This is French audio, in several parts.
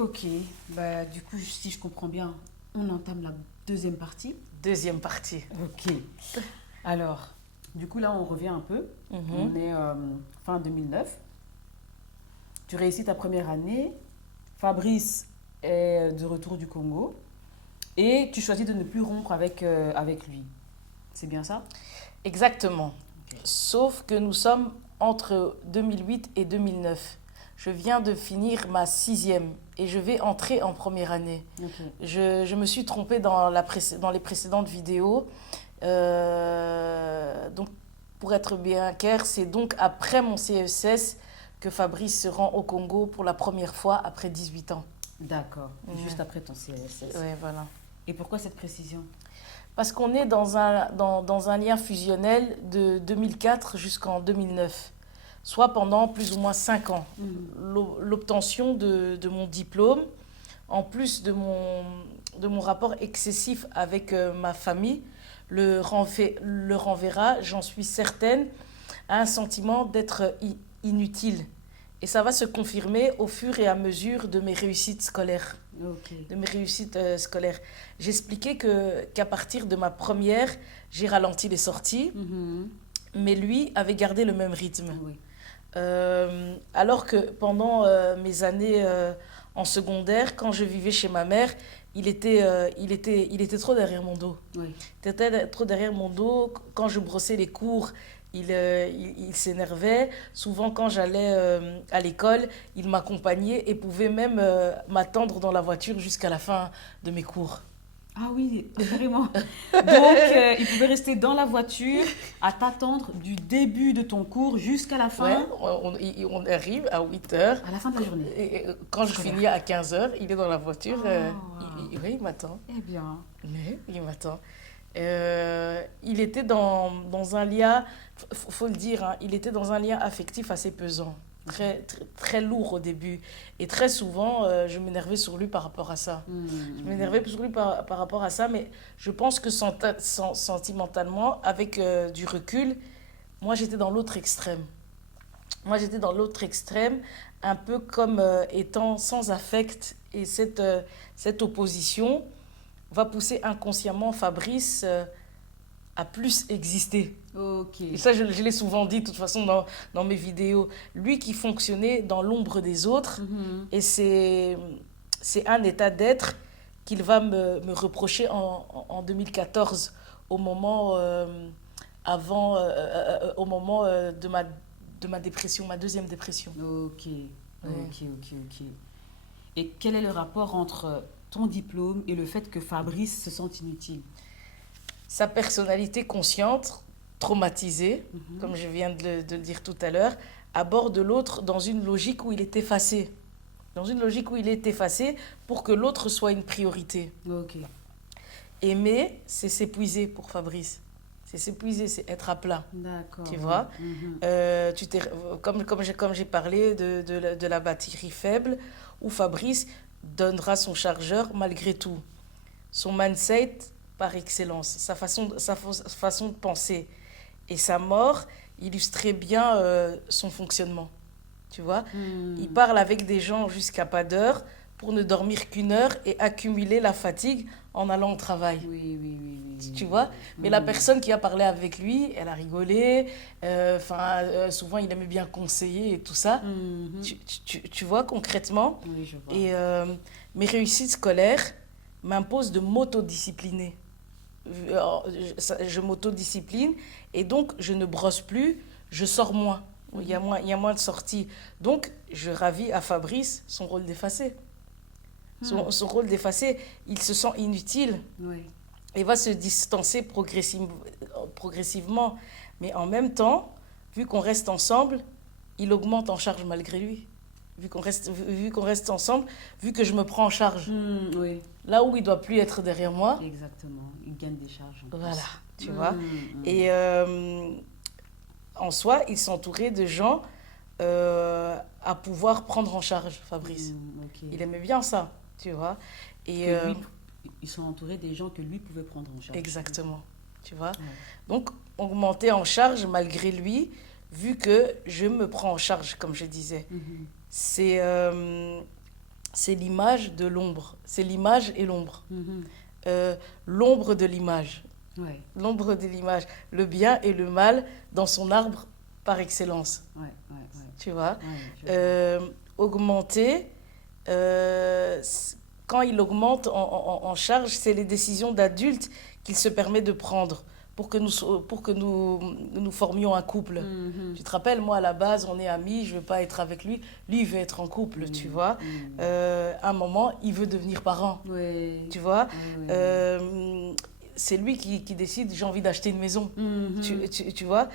Ok, bah, du coup, si je comprends bien, on entame la deuxième partie. Deuxième partie. Ok, alors, du coup, là, on revient un peu. Mhm. On est fin 2009. Tu réussis ta première année. Fabrice est de retour du Congo. Et tu choisis de ne plus rompre avec lui. C'est bien ça? Exactement. Ok. Sauf que nous sommes entre 2008 et 2009. Je viens de finir ma sixième et je vais entrer en première année. Ok. Je me suis trompée dans les précédentes vidéos. Donc, pour être bien clair, c'est donc après mon CESS que Fabrice se rend au Congo pour la première fois après 18 ans. D'accord. Juste Ouais, après ton CSS. ouais, voilà. Et pourquoi cette précision? Parce qu'on est dans un lien fusionnel de 2004 jusqu'en 2009, soit pendant plus ou moins 5 ans. Mhm. L'obtention de mon diplôme, en plus de mon rapport excessif avec ma famille, le renverra, j'en suis certaine, à un sentiment d'être inutile. Et ça va se confirmer au fur et à mesure de mes réussites scolaires. Ok. Scolaires. J'expliquais qu'à partir de ma première, j'ai ralenti les sorties, Mhm. mais lui avait gardé le même rythme. Oui. Alors que pendant mes années en secondaire, quand je vivais chez ma mère, il était trop derrière mon dos. Oui. Il était trop derrière mon dos. Quand je brossais les cours, il s'énervait. Souvent, quand j'allais à l'école, il m'accompagnait et pouvait même m'attendre dans la voiture jusqu'à la fin de mes cours. Ah oui, carrément. Donc, il pouvait rester dans la voiture à t'attendre du début de ton cours jusqu'à la Ouais, fin, on arrive à 8 heures. à la fin de la journée Quand je finis scolaire. à 15 heures, il est dans la voiture. Ah, Oui, il m'attend. eh bien. Oui, il m'attend. Il était dans un lien, faut le dire, hein, il était dans un lien affectif assez pesant, Ok. très lourd au début. Et très souvent, je m'énervais sur lui par rapport à ça. Je m'énervais sur lui par rapport à ça, mais je pense que sentimentalement, avec du recul, moi j'étais dans l'autre extrême. Moi j'étais dans l'autre extrême, un peu comme étant sans affect. Et cette opposition va pousser inconsciemment Fabrice à plus exister. Ok. Et ça, je l'ai souvent dit, de toute façon, dans mes vidéos. Lui qui fonctionnait dans l'ombre des autres, Mhm. et c'est un état d'être qu'il va me reprocher en 2014, au moment, au moment de ma dépression, ma deuxième dépression. Ok. Ouais. Ok, ok, ok. Et quel est le rapport entre ton diplôme et le fait que Fabrice se sente inutile? Sa personnalité consciente, traumatisée, Mhm. comme je viens de le dire tout à l'heure, aborde l'autre dans une logique où il est effacé. Dans une logique où il est effacé pour que l'autre soit une priorité. Ok. Aimer, c'est s'épuiser pour Fabrice. C'est s'épuiser, c'est être à plat. D'accord, Tu oui. vois. Mhm. Comme j'ai parlé de la batterie faible, où Fabrice donnera son chargeur malgré tout. Son mindset par excellence, sa façon de penser. Et sa mort illustrait bien son fonctionnement. Tu vois, il Hmm. parle avec des gens jusqu'à pas d'heure pour ne dormir qu'une heure et accumuler la fatigue en allant au travail. Oui, oui, oui, oui, oui, Tu oui, vois, oui. mais la Hmm. personne qui a parlé avec lui, elle a rigolé. Souvent, il aimait bien conseiller et tout ça. Mhm. Tu vois concrètement. Oui, je vois. Et mes réussites scolaires m'imposent de m'autodiscipliner. Je m'autodiscipline et donc je ne brosse plus, je sors moins. Mhm. Il y a moins de sorties. Donc je ravis à Fabrice son rôle d'effacé. Hmm. Son rôle d'effacé, il se sent inutile Oui. et va se distancer progressivement. Mais en même temps, vu qu'on reste ensemble, il augmente en charge malgré lui. Vu qu'on reste ensemble, vu que je me prends en charge. Hmm, oui, Là où il doit plus être derrière moi, exactement. Il gagne des charges en voilà, plus. tu vois. Hmm, Et en soi, il s'entourait de gens à pouvoir prendre en charge, Fabrice. ok. Il aimait bien ça, tu vois. Que Et lui, ils sont entourés des gens que lui pouvait prendre en charge. exactement, tu vois. Ouais. Donc, augmenter en charge malgré lui, vu que je me prends en charge, comme je disais. Mhm. C'est c'est l'image de l'ombre. C'est l'image et l'ombre. Mhm. L'ombre de l'image. Ouais, L'ombre de l'image. Le bien et le mal dans son arbre par excellence. ouais, ouais, ouais. Tu vois? Ouais, je Augmenter, euh, quand il augmente en charge, c'est les décisions d'adultes qu'il se permet de prendre pour que nous formions un couple. Mhm. Tu te rappelles, moi, à la base, on est amis, je veux pas être avec lui. Lui, il veut être en couple, tu vois. Mhm. À un moment, il veut devenir parent, Ouais. tu vois. Ouais, ouais, ouais. Euh, c'est lui qui décide, j'ai envie d'acheter une maison, Mhm. tu vois.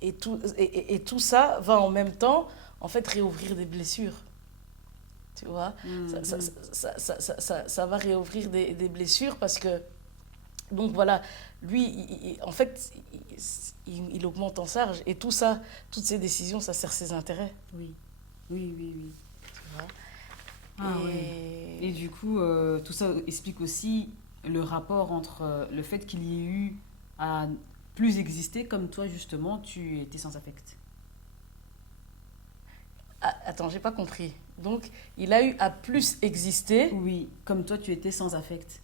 Et tout ça va en même temps, en fait, réouvrir des blessures, tu vois. Mhm. Ça va réouvrir des blessures parce que, donc voilà, lui, en fait, il augmente en charge et tout ça, toutes ces décisions, ça sert ses intérêts, Oui, oui, oui, oui. tu vois. Ah oui. Et Et du coup, tout ça explique aussi le rapport entre le fait qu'il y ait eu à plus exister, comme toi justement, tu étais sans affect. ah, attends, j'ai pas compris. Donc, il a eu à plus exister. Oui, comme toi, tu étais sans affect.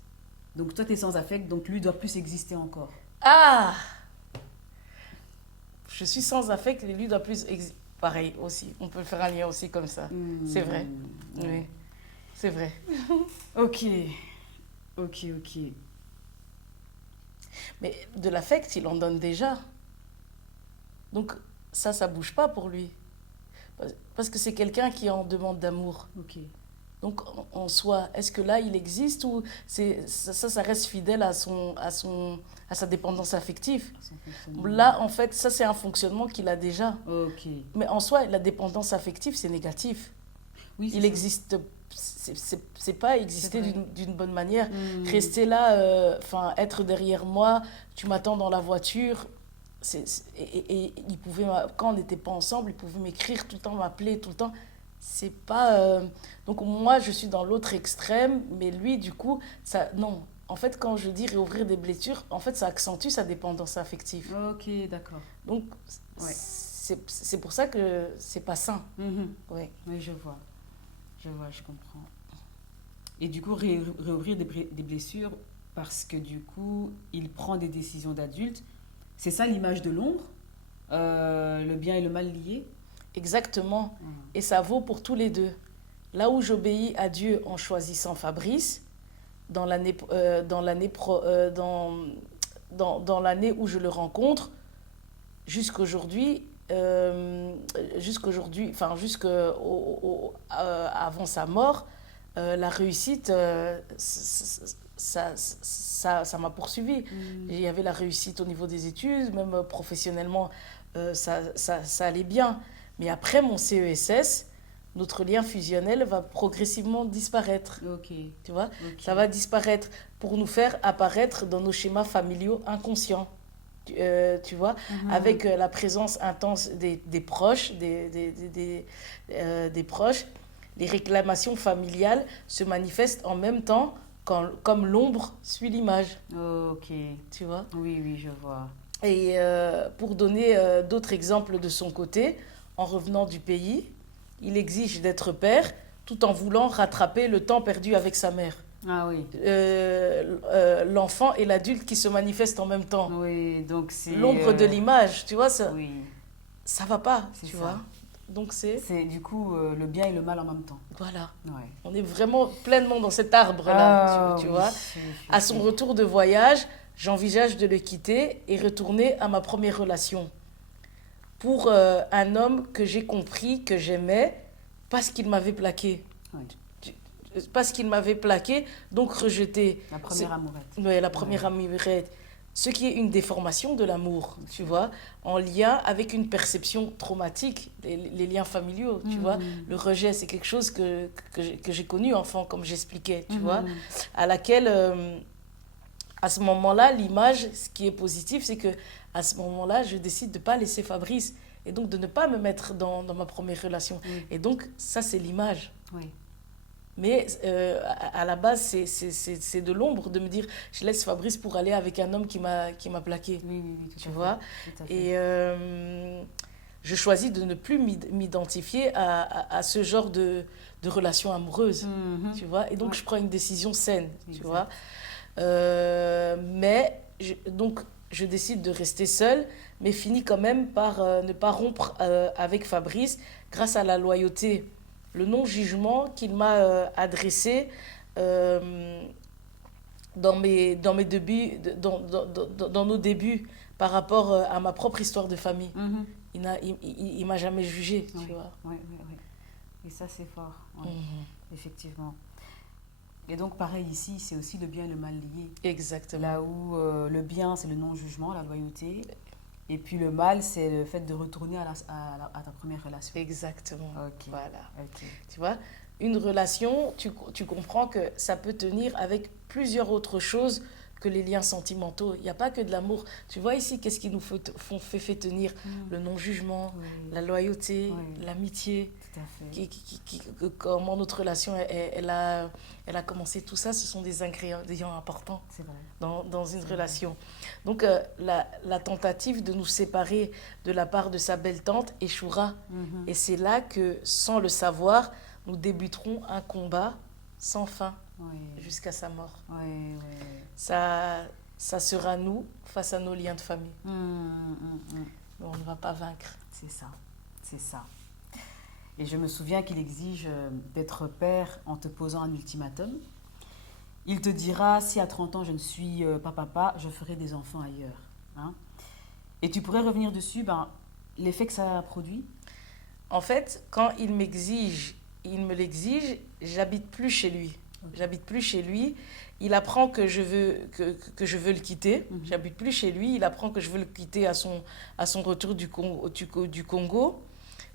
Donc toi, tu es sans affect, donc lui doit plus exister encore. Ah, je suis sans affect et lui doit plus exister. Pareil aussi, on peut faire un lien aussi comme ça. C'est vrai, Ouais. oui, c'est vrai. Ok, ok, ok. Mais de l'affect, il en donne déjà. Donc, ça bouge pas pour lui. Parce que c'est quelqu'un qui est en demande d'amour. Ok. Donc, en soi, est-ce que là, il existe ou ça reste fidèle à sa dépendance affective? Son fonctionnement. Là, en fait, ça, c'est un fonctionnement qu'il a déjà. Ok. Mais en soi, la dépendance affective, c'est négatif. Oui, c'est Il ça. existe, c'est pas C'est exister vrai. d'une bonne manière. Hmm. Rester là, enfin, être derrière moi, tu m'attends dans la voiture. Et il pouvait, quand on n'était pas ensemble, il pouvait m'écrire tout le temps, m'appeler tout le temps. C'est pas. Donc, moi, je suis dans l'autre extrême, mais lui, du coup, ça. Non. En fait, quand je dis réouvrir des blessures, en fait, ça accentue sa dépendance affective. Ok, d'accord. Donc, Ouais. c'est pour ça que c'est pas sain. Mhm. Ouais. Oui, je vois. Je vois, je comprends. Et du coup, réouvrir des blessures parce que du coup, il prend des décisions d'adulte. C'est ça l'image de l'ombre, le bien et le mal liés. Exactement. Mhm. Et ça vaut pour tous les deux. Là où j'obéis à Dieu en choisissant Fabrice, dans l'année dans l'année où je le rencontre, jusqu'aujourd'hui, enfin avant sa mort, la réussite, ça m'a poursuivi. Il y avait la réussite au niveau des études, même professionnellement, ça allait bien. Mais après mon CESS, notre lien fusionnel va progressivement disparaître. Ok, Tu vois, ok. ça va disparaître pour nous faire apparaître dans nos schémas familiaux inconscients. Tu vois, Mhm. avec la présence intense des proches, des proches, les réclamations familiales se manifestent en même temps comme l'ombre suit l'image, Ok. tu vois. Oui, oui, je vois. Et pour donner d'autres exemples de son côté, en revenant du pays, il exige d'être père tout en voulant rattraper le temps perdu avec sa mère. Ah oui. L'enfant et l'adulte qui se manifestent en même temps. Oui, donc c'est... L'ombre de l'image, tu vois, oui, ça va pas, c'est tu ça. vois. Donc c'est, C'est du coup le bien et le mal en même temps. voilà, Ouais. on est vraiment pleinement dans cet arbre-là, Ah tu oui, vois. oui, À son oui. retour de voyage, j'envisage de le quitter et retourner à ma première relation. Pour un homme que j'ai compris, que j'aimais, parce qu'il m'avait plaqué. Oui. Parce qu'il m'avait plaqué, donc rejeté. La première amourette. Ouais, la Ouais. première amourette. Ce qui est une déformation de l'amour, tu vois, en lien avec une perception traumatique, les liens familiaux, tu vois. Mhm. Le rejet, c'est quelque chose que j'ai connu enfant, comme j'expliquais, tu vois, Mhm. à laquelle, à ce moment-là, l'image, ce qui est positif, c'est que à ce moment-là, je décide de ne pas laisser Fabrice et donc de ne pas me mettre dans ma première relation. Oui. Et donc, ça, c'est l'image. Oui. Mais à la base, c'est de l'ombre de me dire, je laisse Fabrice pour aller avec un homme qui m'a plaqué. Oui, oui, oui, tout Tu à fait. vois. Tout à fait. Et je choisis de ne plus m'identifier à ce genre de relation amoureuse, tu vois. Et donc, je prends une décision saine, tu vois. Mais, donc, je décide de rester seule, mais finis quand même par ne pas rompre avec Fabrice grâce à la loyauté, le non-jugement qu'il m'a adressé dans mes débuts, dans nos débuts par rapport à ma propre histoire de famille. Il m'a jamais jugé, tu vois. Oui. Et ça, c'est fort, effectivement. Et donc, pareil ici, c'est aussi le bien et le mal lié. Exactement. Là où le bien, c'est le non-jugement, la loyauté. Et puis le mal, c'est le fait de retourner à ta première relation. Exactement. Ok. Voilà. Ok. Tu vois, une relation, tu comprends que ça peut tenir avec plusieurs autres choses que les liens sentimentaux. Il n'y a pas que de l'amour. Tu vois ici, qu'est-ce qui nous fait tenir? Le non-jugement, la loyauté, l'amitié. Tout à fait. Comment notre relation, elle a commencé. Tout ça, ce sont des ingrédients importants dans une relation. Donc, la tentative de nous séparer de la part de sa belle-tante échouera. Et c'est là que, sans le savoir, nous débuterons un combat sans fin jusqu'à sa mort. Ça sera nous face à nos liens de famille. Mais on ne va pas vaincre. C'est ça. Et je me souviens qu'il exige d'être père en te posant un ultimatum. Il te dira, si à 30 ans je ne suis pas papa, je ferai des enfants ailleurs. Hein? Et tu pourrais revenir dessus, l'effet que ça a produit? En fait, quand il me l'exige, j'habite plus chez lui. J'habite plus chez lui. Il apprend que je veux le quitter. J'habite plus chez lui. Il apprend que je veux le quitter à son retour du Congo.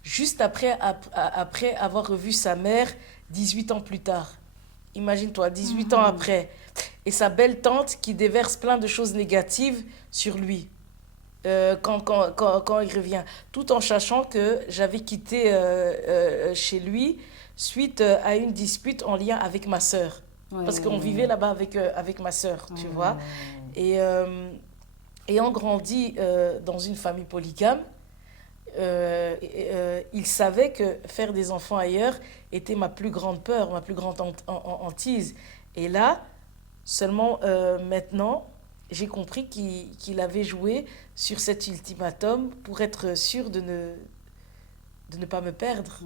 Juste après avoir revu sa mère 18 ans plus tard. Imagine-toi, 18 ans après. Et sa belle-tante qui déverse plein de choses négatives sur lui quand il revient. Tout en sachant que j'avais quitté chez lui suite à une dispute en lien avec ma sœur. Parce qu'on vivait là-bas avec ma sœur, tu vois. Et ayant grandi dans une famille polygame, il savait que faire des enfants ailleurs était ma plus grande peur, ma plus grande hantise. Et là, seulement maintenant, j'ai compris qu'il avait joué sur cet ultimatum pour être sûr de ne pas me perdre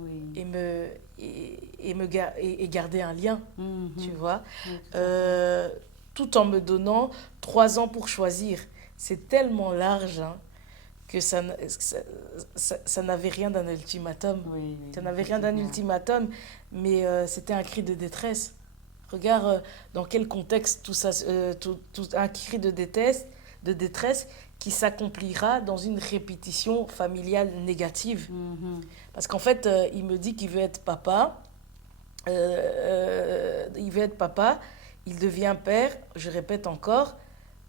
et garder un lien, tu vois. Tout en me donnant 3 ans pour choisir. C'est tellement large, hein, que ça n'avait rien d'un ultimatum. Ça n'avait rien d'un ultimatum, mais c'était un cri de détresse. Regarde dans quel contexte tout ça, un cri de détresse qui s'accomplira dans une répétition familiale négative. Parce qu'en fait, il me dit qu'il veut être papa. Il devient père, je répète encore,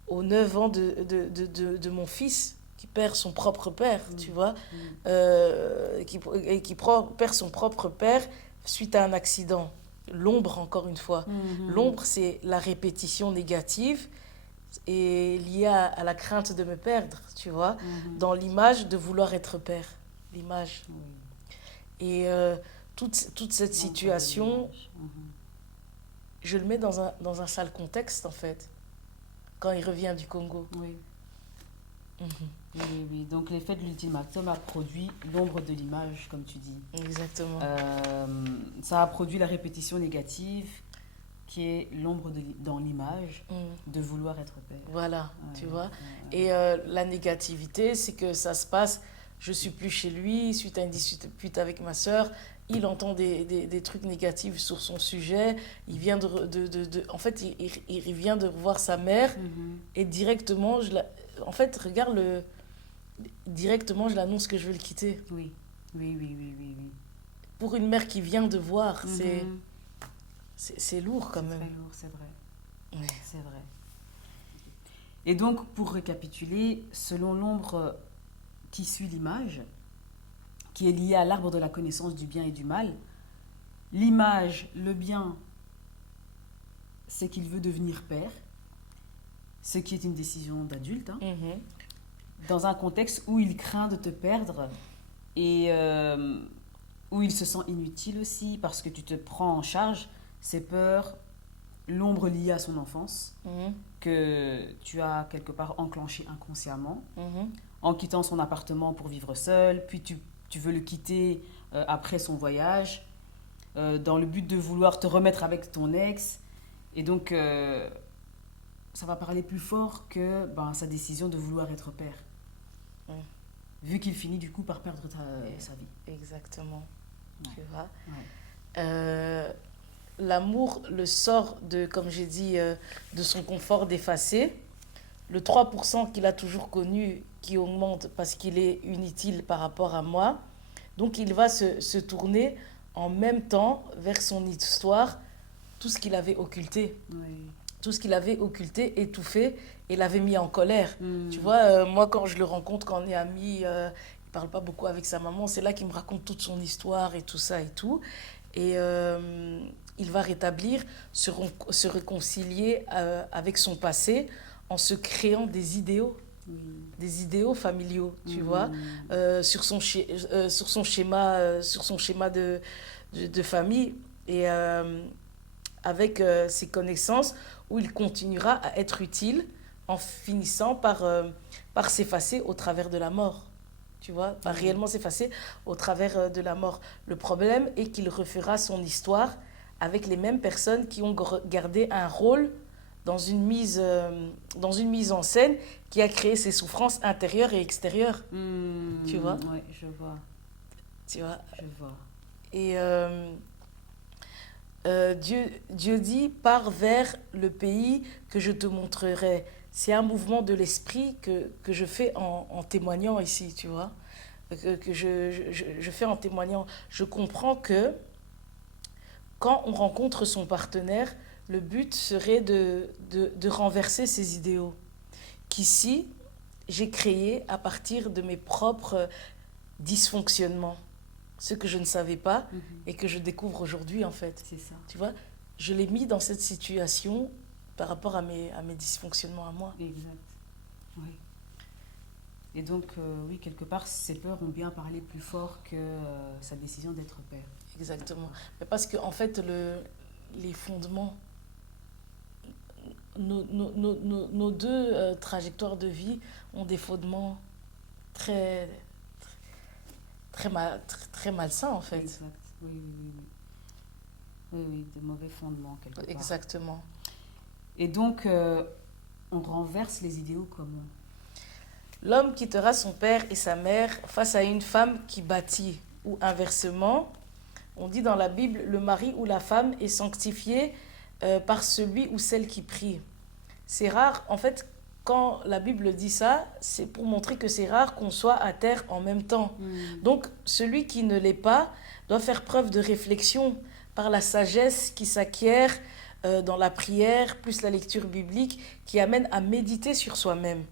aux 9 ans de mon fils, qui perd son propre père, tu vois, qui perd son propre père suite à un accident. L'ombre, encore une fois. L'ombre, c'est la répétition négative et liée à la crainte de me perdre, tu vois, dans l'image de vouloir être père. L'image. Et toute cette situation, je le mets dans un sale contexte, en fait, quand il revient du Congo. Oui. Donc l'effet de l'ultimatum a produit l'ombre de l'image, comme tu dis. Exactement. Ça a produit la répétition négative, qui est l'ombre dans l'image de vouloir être père. Voilà, tu vois. Et la négativité, c'est que ça se passe, je suis plus chez lui, suite à une dispute avec ma sœur, il entend des trucs négatifs sur son sujet, il vient en fait, il vient de revoir sa mère, et directement, en fait, regarde directement, je l'annonce que je veux le quitter. Oui. Pour une mère qui vient de voir, c'est lourd quand même. C'est très lourd, c'est vrai. C'est vrai. Et donc, pour récapituler, selon l'ombre qui suit l'image, qui est liée à l'arbre de la connaissance du bien et du mal, l'image, le bien, c'est qu'il veut devenir père, ce qui est une décision d'adulte, hein, dans un contexte où il craint de te perdre et où il se sent inutile aussi parce que tu te prends en charge ses peurs, l'ombre liée à son enfance Mhm. que tu as quelque part enclenché inconsciemment Mhm. en quittant son appartement pour vivre seul, puis tu veux le quitter après son voyage dans le but de vouloir te remettre avec ton ex. Et donc, ça va parler plus fort que sa décision de vouloir être père. Ouais. Vu qu'il finit du coup par perdre sa vie. Exactement. Ouais. Tu vois. Ouais. L'amour le sort de, comme j'ai dit, de son confort d'effacer. Le 3% qu'il a toujours connu, qui augmente parce qu'il est inutile par rapport à moi. Donc il va se tourner en même temps vers son histoire, tout ce qu'il avait occulté. Oui. Tout ce qu'il avait occulté, étouffé, et l'avait mis en colère. Mm. Tu vois, moi, quand je le rencontre, quand on est amis, il parle pas beaucoup avec sa maman. C'est là qu'il me raconte toute son histoire et tout ça et tout. Et il va rétablir, se réconcilier avec son passé en se créant des idéaux. Des idéaux familiaux, tu vois, sur son schéma de famille. Et avec ses connaissances, où il continuera à être utile en finissant par s'effacer au travers de la mort. Tu vois, par réellement s'effacer au travers de la mort. Le problème est qu'il refera son histoire avec les mêmes personnes qui ont gardé un rôle dans une mise en scène qui a créé ses souffrances intérieures et extérieures. Tu vois? Oui, je vois. Tu vois? Je vois. Et Dieu dit, pars vers le pays que je te montrerai. C'est un mouvement de l'esprit que je fais en témoignant ici, tu vois. Que je fais en témoignant. Je comprends que quand on rencontre son partenaire, le but serait de renverser ses idéaux. Qu'ici, j'ai créé à partir de mes propres dysfonctionnements. Ce que je ne savais pas et que je découvre aujourd'hui, en fait. C'est ça. Tu vois, je l'ai mis dans cette situation par rapport à mes dysfonctionnements à moi. Exact. Oui. Et donc, oui, quelque part, ses peurs ont bien parlé plus fort que sa décision d'être père. Exactement. Mais parce que, en fait, les fondements, nos deux trajectoires de vie ont des fondements très, très malsains, en fait. Exact. Oui, oui, oui. Oui, oui, de mauvais fondements, quelque part. Exactement. Et donc, on renverse les idéaux comment? L'homme quittera son père et sa mère face à une femme qui bâtit. Ou inversement, on dit dans la Bible, le mari ou la femme est sanctifié par celui ou celle qui prie. C'est rare, en fait, quand la Bible dit ça, c'est pour montrer que c'est rare qu'on soit à terre en même temps. Donc, celui qui ne l'est pas doit faire preuve de réflexion par la sagesse qui s'acquiert dans la prière, plus la lecture biblique, qui amène à méditer sur soi-même,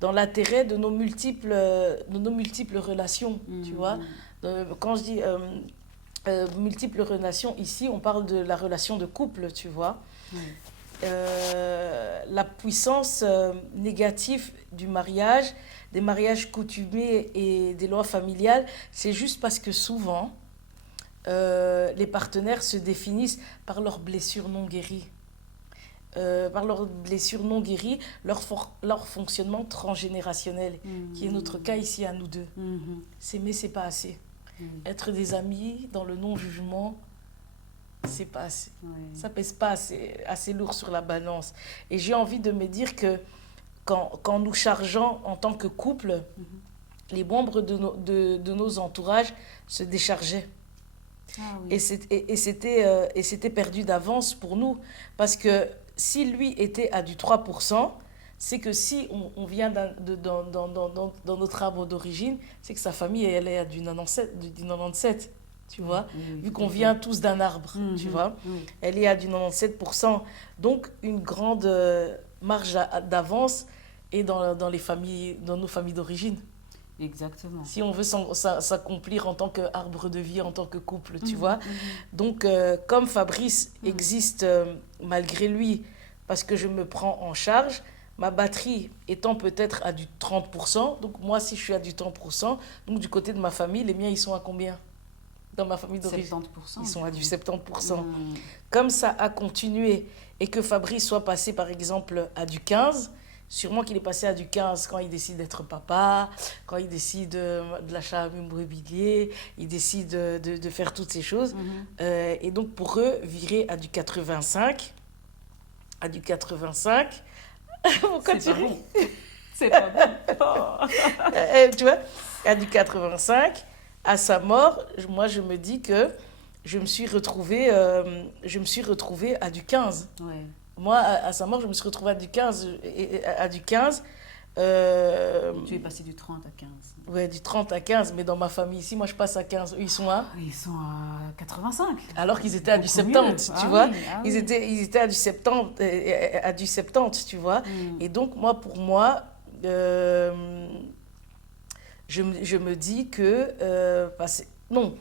dans l'intérêt de nos multiples relations, tu vois. Quand je dis multiples relations, ici, on parle de la relation de couple, tu vois. La puissance négative du mariage, des mariages coutumiers et des lois familiales, c'est juste parce que souvent, les partenaires se définissent par leurs blessures non guéries. Par leurs blessures non guéries, leur fonctionnement transgénérationnel, qui est notre cas ici à nous deux. S'aimer, c'est pas assez. Être des amis dans le non-jugement, c'est pas assez. Ça pèse pas assez lourd sur la balance. Et j'ai envie de me dire que quand nous chargeons en tant que couple, les membres de nos entourages se déchargeaient. Ah, oui. Et c'était perdu d'avance pour nous. Parce que si lui était à du 3%, c'est que si on vient dans notre arbre d'origine, c'est que sa famille, elle est à du 97, tu vois, vu qu'on vient tous d'un arbre, tu vois. Elle est à du 97%. Donc, une grande marge d'avance est dans nos familles d'origine. Exactement. Si on veut s'accomplir en tant qu'arbre de vie, en tant que couple, tu vois. Donc, comme Fabrice existe malgré lui, parce que je me prends en charge, ma batterie étant peut-être à du 30%, donc moi, si je suis à du 30%, donc du côté de ma famille, les miens, ils sont à combien? Dans ma famille d'origine, 70%. ils sont à du 70%. Hmm. Comme ça a continué et que Fabrice soit passé, par exemple, à du 15, sûrement qu'il est passé à du 15 quand il décide d'être papa, quand il décide de l'achat immobilier, il décide de faire toutes ces choses. Et donc, pour eux, virer à du 85, à du 85, pourquoi C'est tu pas ris? bon. C'est pas bon. Oh. Tu vois, à du 85, à sa mort, moi je me dis que je me suis retrouvée à du 15. Ouais. Moi, à sa mort, je me suis retrouvée à du 15. À du 15, euh, Tu es passé du 30 à 15. ouais, du 30 à 15, mais dans ma famille ici, moi je passe à 15. Eux, ils sont à. Ils sont à 85. Alors qu'ils étaient à du Beaucoup 70, mieux. tu Ah vois. oui, ah Ils oui. étaient à du 70, tu vois. Hmm. Et donc, moi, pour moi, euh, je me dis que... non,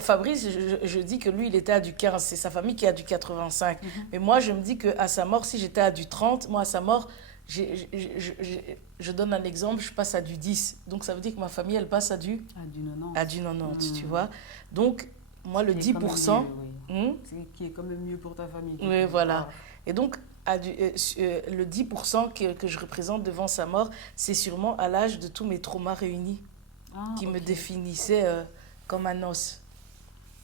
Fabrice, je dis que lui, il était à du 15. C'est sa famille qui est à du 85. Mais moi, je me dis qu'à sa mort, si j'étais à du 30, moi, à sa mort, je donne un exemple, je passe à du 10. Donc, ça veut dire que ma famille, elle passe À du 90. à du 90, tu Hmm. vois. Donc, moi, le Qui est quand même 10%... mieux, oui. hmm, Qui est quand même mieux pour ta famille. oui, voilà. Et donc, le 10% que je représente devant sa mort, c'est sûrement à l'âge de tous mes traumas réunis Ah, qui me ok. définissaient comme un os.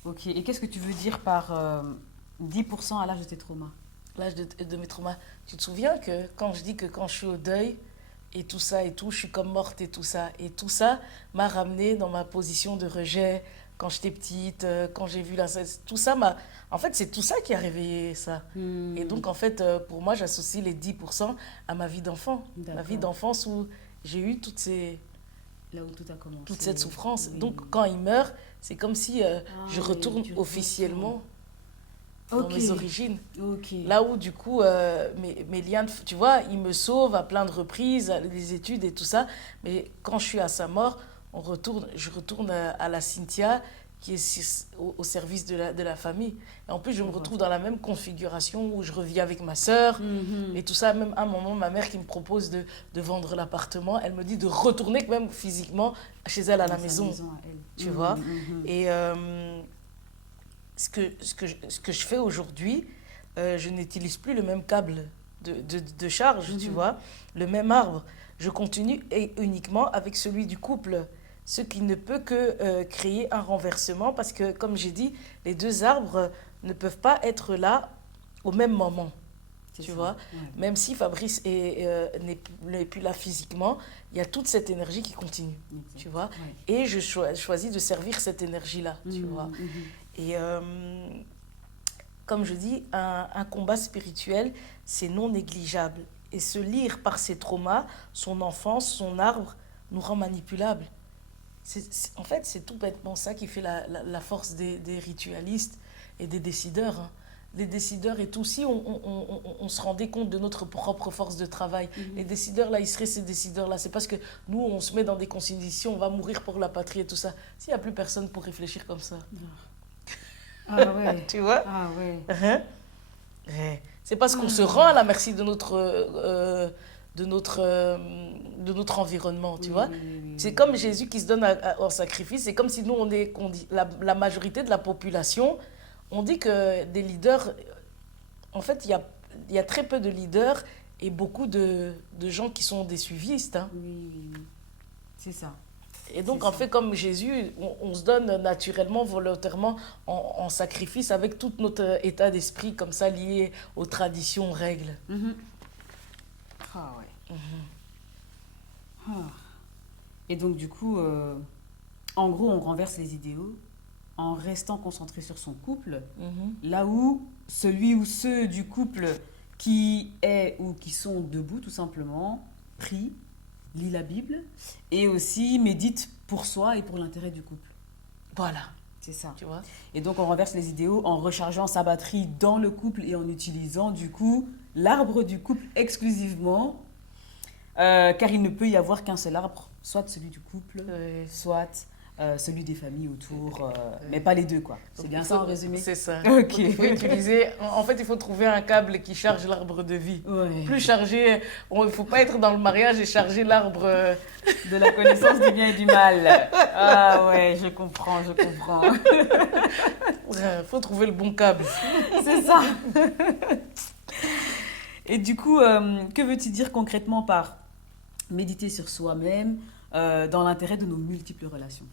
Ok. Et qu'est-ce que tu veux dire par 10% à l'âge de tes traumas? L'âge de mes traumas. Tu te souviens que quand je dis que quand je suis au deuil et tout ça et tout, je suis comme morte et tout ça m'a ramené dans ma position de rejet quand j'étais petite, quand j'ai vu l'inceste, tout ça m'a... En fait, c'est tout ça qui a réveillé ça. Et Hmm. donc, en fait, pour moi, j'associe les 10% à ma vie d'enfant. Ma vie D'accord. d'enfance où j'ai eu Là où tout a toute cette commencé. souffrance. Oui. Donc, quand il meurt, c'est comme si Ah je oui, retourne tu officiellement retournes. dans Ok. mes origines. Ok. Là où, du coup, mes liens, tu vois, il me sauve à plein de reprises, les études et tout ça. Mais quand je suis à sa mort, je retourne à la Cynthia qui est au service de la famille. Et en plus, je Je me vois retrouve ça. dans la même configuration où je revis avec ma sœur. Mhm. Et tout ça, même à un moment, ma mère qui me propose de vendre l'appartement, elle me dit de retourner même physiquement chez elle à la Dans sa maison, maison à elle. tu Mhm, vois. mhm. Et ce que je fais aujourd'hui, je n'utilise plus le même câble de charge, tu Mhm. vois, le même arbre. Je continue et uniquement avec celui du couple, ce qui ne peut que créer un renversement parce que, comme j'ai dit, les deux arbres ne peuvent pas être là au même moment. C'est Tu ça. vois, Ouais. même si Fabrice n'est plus là physiquement, il y a toute cette énergie qui continue, Exact. tu vois. Ouais. Et je choisis de servir cette énergie-là, tu Mhm, vois. mhm. Et comme je dis, un combat spirituel, c'est non négligeable. Et se lire par ses traumas, son enfance, son arbre, nous rend manipulables. En fait, c'est tout bêtement ça qui fait la force des ritualistes et des décideurs, hein. Les décideurs et tout, si on se rendait compte de notre propre force de travail, les décideurs là, ils seraient ces décideurs là. C'est parce que nous, on se met dans des conditions, on va mourir pour la patrie et tout ça. S'il n'y a plus personne pour réfléchir comme ça, Ah ouais. tu vois? Ah ouais. Hein? Ouais. C'est parce qu'on se rend à la merci de notre environnement, tu Oui, vois. oui, oui, oui, C'est oui. comme Jésus qui se donne en sacrifice. C'est comme si nous, qu'on dit, la majorité de la population, on dit que des leaders, en fait, il y a très peu de leaders et beaucoup de gens qui sont des suivistes, hein. Oui, oui, oui. C'est ça. Et donc, C'est en ça. fait, comme Jésus, on se donne naturellement, volontairement, en sacrifice avec tout notre état d'esprit, comme ça, lié aux traditions, règles. Mhm. Ah ouais. Ah. Et donc, du coup, en gros, on renverse les idéaux en restant concentré sur son couple, Mhm. là où celui ou ceux du couple qui est ou qui sont debout, tout simplement, prie, lit la Bible et aussi médite pour soi et pour l'intérêt du couple. Voilà, C'est ça. tu vois. Et donc, on renverse les idéaux en rechargeant sa batterie dans le couple et en utilisant, du coup, l'arbre du couple exclusivement, car il ne peut y avoir qu'un seul arbre, soit celui du couple, soit celui des familles autour, mais pas les deux, quoi. C'est bien ça en résumé? C'est ça. Ok. Il faut utiliser, en fait, il faut trouver un câble qui charge l'arbre de vie. Ouais. Plus chargé, il ne faut pas être dans le mariage et charger l'arbre. De la connaissance du bien et du mal. Ah ouais, je comprends, je comprends. Il faut trouver le bon câble. C'est ça. Et du coup, que veux-tu dire concrètement par méditer sur soi-même dans l'intérêt de nos multiples relations?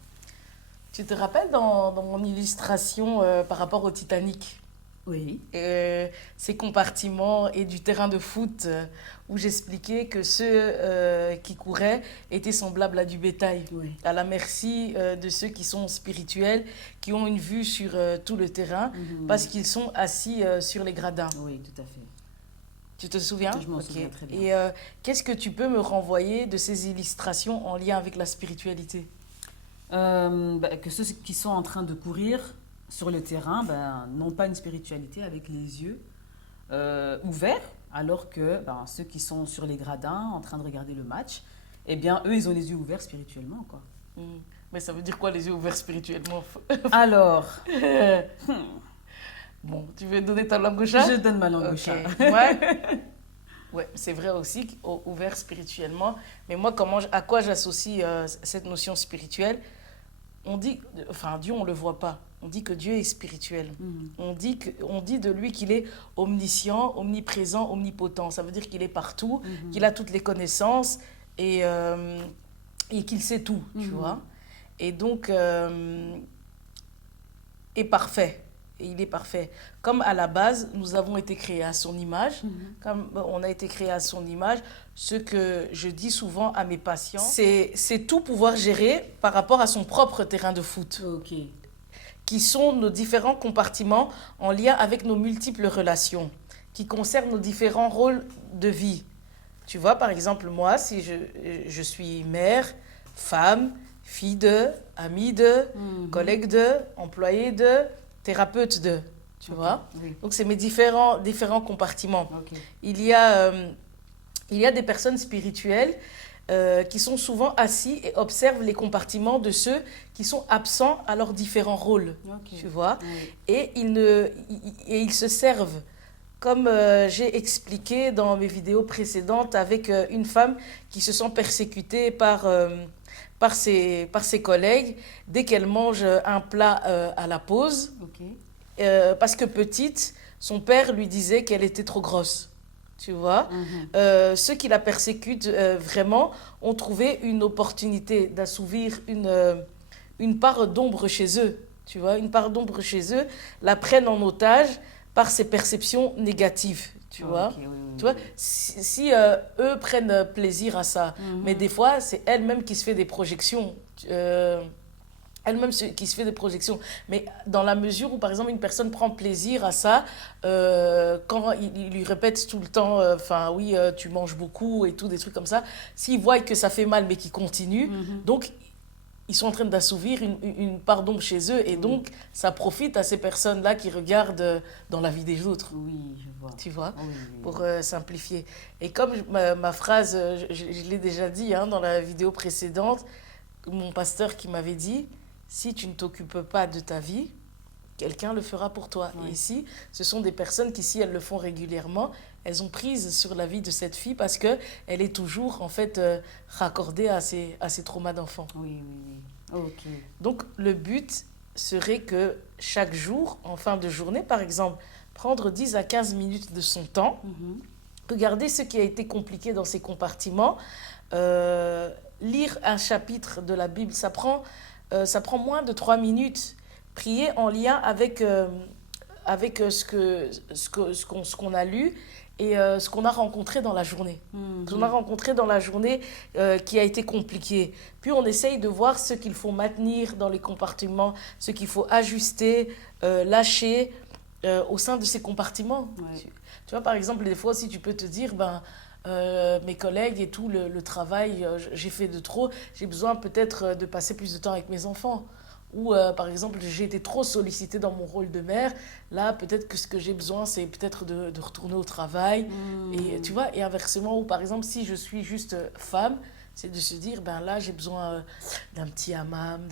Tu te rappelles dans mon illustration par rapport au Titanic, Oui. ces compartiments et du terrain de foot où j'expliquais que ceux qui couraient étaient semblables à du bétail, Oui. à la merci de ceux qui sont spirituels, qui ont une vue sur tout le terrain parce qu'ils sont assis sur les gradins. Oui, tout à fait. Tu te souviens? Je m'en Ok. souviens très bien. Et qu'est-ce que tu peux me renvoyer de ces illustrations en lien avec la spiritualité? Que ceux qui sont en train de courir sur le terrain n'ont pas une spiritualité avec les yeux ouverts, alors que ceux qui sont sur les gradins en train de regarder le match, eh bien, eux, ils ont les yeux ouverts spirituellement, quoi. Mais ça veut dire quoi, les yeux ouverts spirituellement? Alors, Bon, tu veux donner ta langue au chat? je donne ma langue au Ok. chat. Ouais, c'est vrai aussi, ouvert spirituellement. Mais moi, à quoi j'associe cette notion spirituelle? On dit, enfin, Dieu, on ne le voit pas. On dit que Dieu est spirituel. On dit de lui qu'il est omniscient, omniprésent, omnipotent. Ça veut dire qu'il est partout, qu'il a toutes les connaissances et qu'il sait tout, tu vois. Et donc, est parfait. Et il est parfait. Comme à la base, nous avons été créés à son image, comme on a été créés à son image, ce que je dis souvent à mes patients, c'est tout pouvoir gérer par rapport à son propre terrain de foot, Ok. qui sont nos différents compartiments en lien avec nos multiples relations, qui concernent nos différents rôles de vie. Tu vois, par exemple, moi, si je suis mère, femme, fille de, amie de, collègue de, employée de, thérapeute de, tu vois. Oui. Donc, c'est mes différents compartiments. Ok. Il y a des personnes spirituelles qui sont souvent assis et observent les compartiments de ceux qui sont absents à leurs différents rôles, Ok. tu vois. Oui. Et ils se servent, comme j'ai expliqué dans mes vidéos précédentes, avec une femme qui se sent persécutée par ses collègues dès qu'elle mange un plat à la pause. Ok. Parce que petite, son père lui disait qu'elle était trop grosse. Tu vois, ceux qui la persécutent vraiment ont trouvé une opportunité d'assouvir une part d'ombre chez eux. Tu vois, une part d'ombre chez eux, la prennent en otage par ces perceptions négatives. Tu vois, Ok, oui. tu vois, si eux prennent plaisir à ça, mais des fois, c'est elle-même qui se fait des projections. Elle-même qui se fait des projections. Mais dans la mesure où, par exemple, une personne prend plaisir à ça, quand il lui répète tout le temps, oui, tu manges beaucoup et tout, des trucs comme ça, s'ils voient que ça fait mal mais qu'ils continuent, donc ils sont en train d'assouvir une part d'ombre chez eux et donc ça profite à ces personnes-là qui regardent dans la vie des autres. Oui, je vois. Tu vois, Oui. pour simplifier. Et comme ma phrase, je l'ai déjà dit dans la vidéo précédente, mon pasteur qui m'avait dit, si tu ne t'occupes pas de ta vie, quelqu'un le fera pour toi. Oui. Et ici, ce sont des personnes qui, si elles le font régulièrement, elles ont prise sur la vie de cette fille parce qu'elle est toujours, en fait, raccordée à ses traumas d'enfant. Oui. Ok. Donc, le but serait que chaque jour, en fin de journée, par exemple, prendre 10 à 15 minutes de son temps, regarder ce qui a été compliqué dans ces compartiments, lire un chapitre de la Bible, ça prend moins de 3 minutes. Prier en lien avec ce qu'on a lu et ce qu'on a rencontré dans la journée. Ce qu'on a rencontré dans la journée qui a été compliqué. Puis on essaye de voir ce qu'il faut maintenir dans les compartiments, ce qu'il faut ajuster, lâcher au sein de ces compartiments. Ouais. Tu vois, par exemple, des fois aussi, tu peux te dire, mes collègues et tout, le travail, j'ai fait de trop, j'ai besoin peut-être de passer plus de temps avec mes enfants. Ou par exemple, j'ai été trop sollicitée dans mon rôle de mère. Là, peut-être que ce que j'ai besoin, c'est peut-être de retourner au travail. Et tu vois, et inversement, ou par exemple, si je suis juste femme, C'est de se dire, ben là, j'ai besoin d'un petit hammam,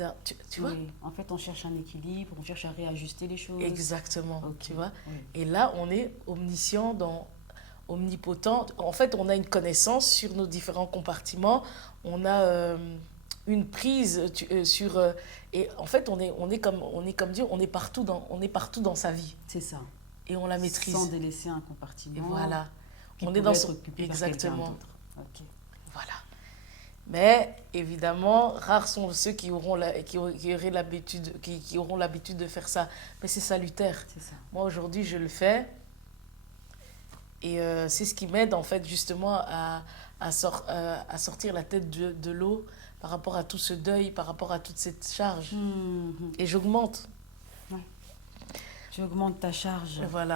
tu vois? Oui. En fait, on cherche un équilibre, on cherche à réajuster les choses. Exactement, Ok. tu vois? Oui. Et là, on est omniscient, omnipotent. En fait, on a une connaissance sur nos différents compartiments. On a une prise sur... et en fait, on est comme Dieu, on est partout dans sa vie. C'est ça. Et on la maîtrise. Sans délaisser un Et compartiment voilà. qui On est pourrait dans être son... occupé par quelqu'un Exactement. d'autre. Ok. Voilà. Mais évidemment, rares sont ceux qui auront qui auront l'habitude de faire ça. Mais c'est salutaire. C'est ça. Moi, aujourd'hui, je le fais. Et c'est ce qui m'aide, en fait, justement, à sortir la tête de l'eau par rapport à tout ce deuil, par rapport à toute cette charge. Mhm. Et j'augmente. Ouais. Tu augmentes ta charge. Voilà.